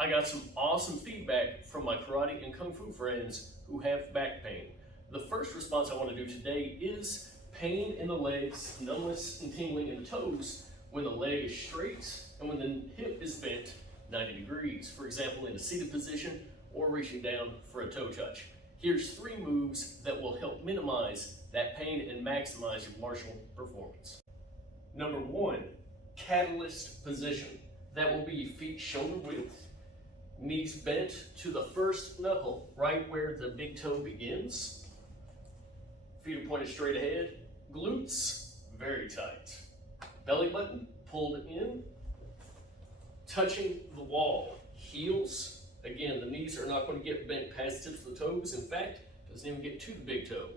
I got some awesome feedback from my karate and kung fu friends who have back pain. The first response I want to do today is pain in the legs, numbness and tingling in the toes when the leg is straight and when the hip is bent 90 degrees. For example, in a seated position or reaching down for a toe touch. Here's 3 moves that will help minimize that pain and maximize your martial performance. Number 1, catalyst position. That will be feet shoulder width, knees bent to the first knuckle, right where the big toe begins. Feet are pointed straight ahead. Glutes very tight. Belly button pulled in, touching the wall. Heels, again, the knees are not going to get bent past the tips of the toes. In fact, it doesn't even get to the big toe.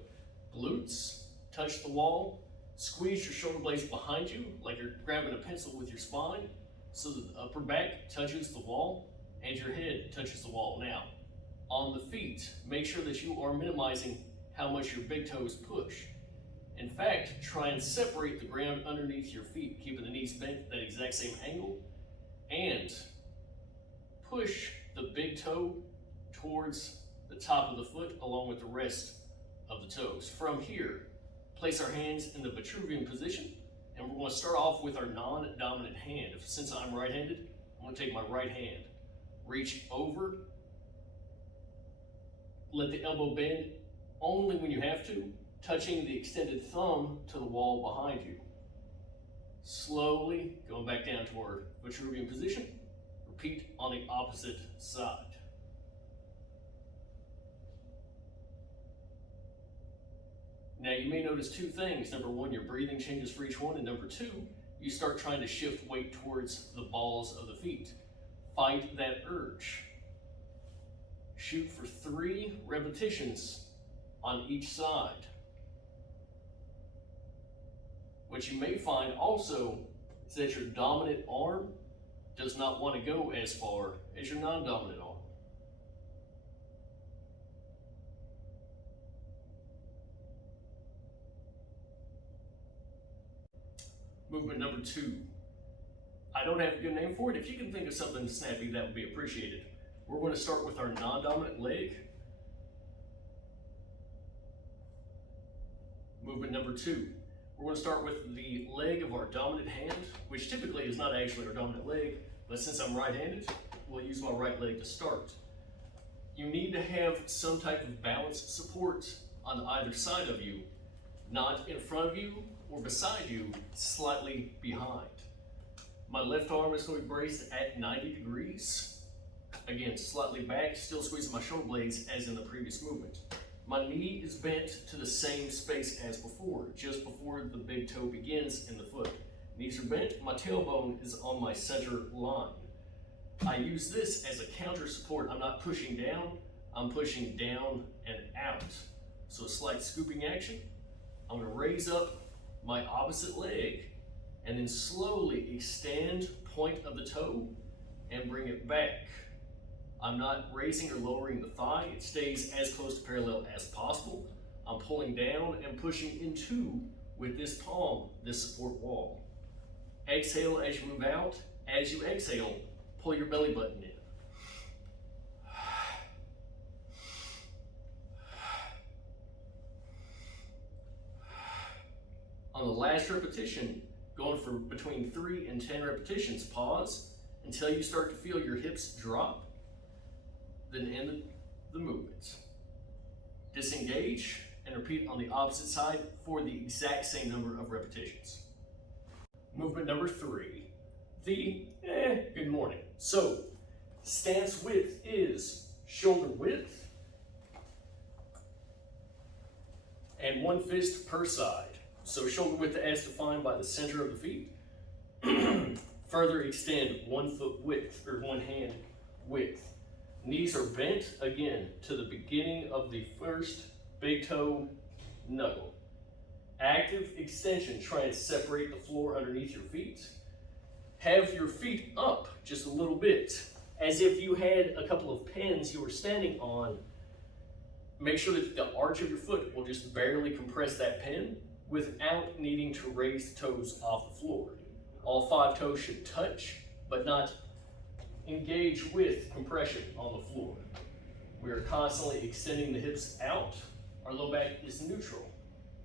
Glutes, touch the wall. Squeeze your shoulder blades behind you like you're grabbing a pencil with your spine so that the upper back touches the wall and your head touches the wall. Now, on the feet, make sure that you are minimizing how much your big toes push. In fact, try and separate the ground underneath your feet, keeping the knees bent that exact same angle, and push the big toe towards the top of the foot along with the rest of the toes. From here, place our hands in the Vitruvian position, and we're going to start off with our non-dominant hand. Since I'm right-handed, I'm going to take my right hand, reach over, let the elbow bend only when you have to, touching the extended thumb to the wall behind you. Slowly going back down to our Vitruvian position. Repeat on the opposite side. Now you may notice 2 things. Number 1, your breathing changes for each one, and number 2, you start trying to shift weight towards the balls of the feet. Fight that urge. Shoot for 3 repetitions on each side. What you may find also is that your dominant arm does not want to go as far as your non-dominant arm. Movement number 2. I don't have a good name for it. If you can think of something snappy, that would be appreciated. We're going to start with our non-dominant leg. Movement number 2. We're going to start with the leg of our dominant hand, which typically is not actually our dominant leg, but since I'm right-handed, we'll use my right leg to start. You need to have some type of balance support on either side of you, not in front of you or beside you, slightly behind. My left arm is going to be braced at 90 degrees. Again, slightly back, still squeezing my shoulder blades as in the previous movement. My knee is bent to the same space as before, just before the big toe begins in the foot. Knees are bent, my tailbone is on my center line. I use this as a counter support. I'm not pushing down, I'm pushing down and out. So a slight scooping action. I'm going to raise up my opposite leg and then slowly extend point of the toe and bring it back. I'm not raising or lowering the thigh. It stays as close to parallel as possible. I'm pulling down and pushing into, with this palm, this support wall. Exhale as you move out. As you exhale, pull your belly button in. On the last repetition, going for between 3 and 10 repetitions, pause until you start to feel your hips drop, then end the movement. Disengage and repeat on the opposite side for the exact same number of repetitions. Movement number 3, the good morning. So, stance width is shoulder width and 1 fist per side. So shoulder width as defined by the center of the feet. Further extend 1 foot width or 1 hand width. Knees are bent again to the beginning of the first big toe knuckle. Active extension, try and separate the floor underneath your feet. Have your feet up just a little bit, as if you had a couple of pins you were standing on. Make sure that the arch of your foot will just barely compress that pin without needing to raise the toes off the floor. All 5 toes should touch, but not engage with compression on the floor. We are constantly extending the hips out. Our low back is neutral.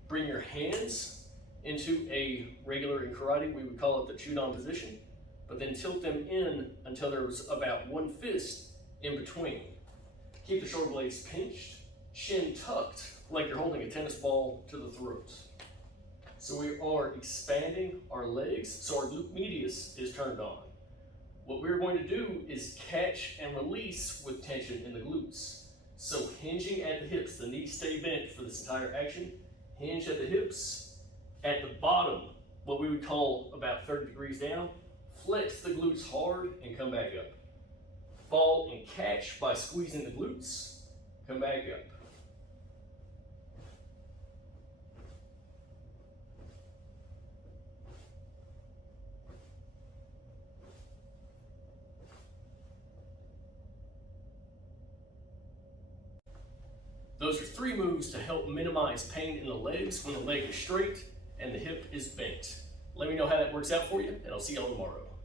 Bring your hands into a regular in karate, we would call it the chudan position, but then tilt them in until there's about one fist in between. Keep the shoulder blades pinched, chin tucked, like you're holding a tennis ball to the throat. So we are expanding our legs, so our glute medius is turned on. What we're going to do is catch and release with tension in the glutes. So hinging at the hips, the knees stay bent for this entire action. Hinge at the hips. At the bottom, what we would call about 30 degrees down, flex the glutes hard and come back up. Fall and catch by squeezing the glutes, come back up. Those are 3 moves to help minimize pain in the legs when the leg is straight and the hip is bent. Let me know how that works out for you, and I'll see y'all tomorrow.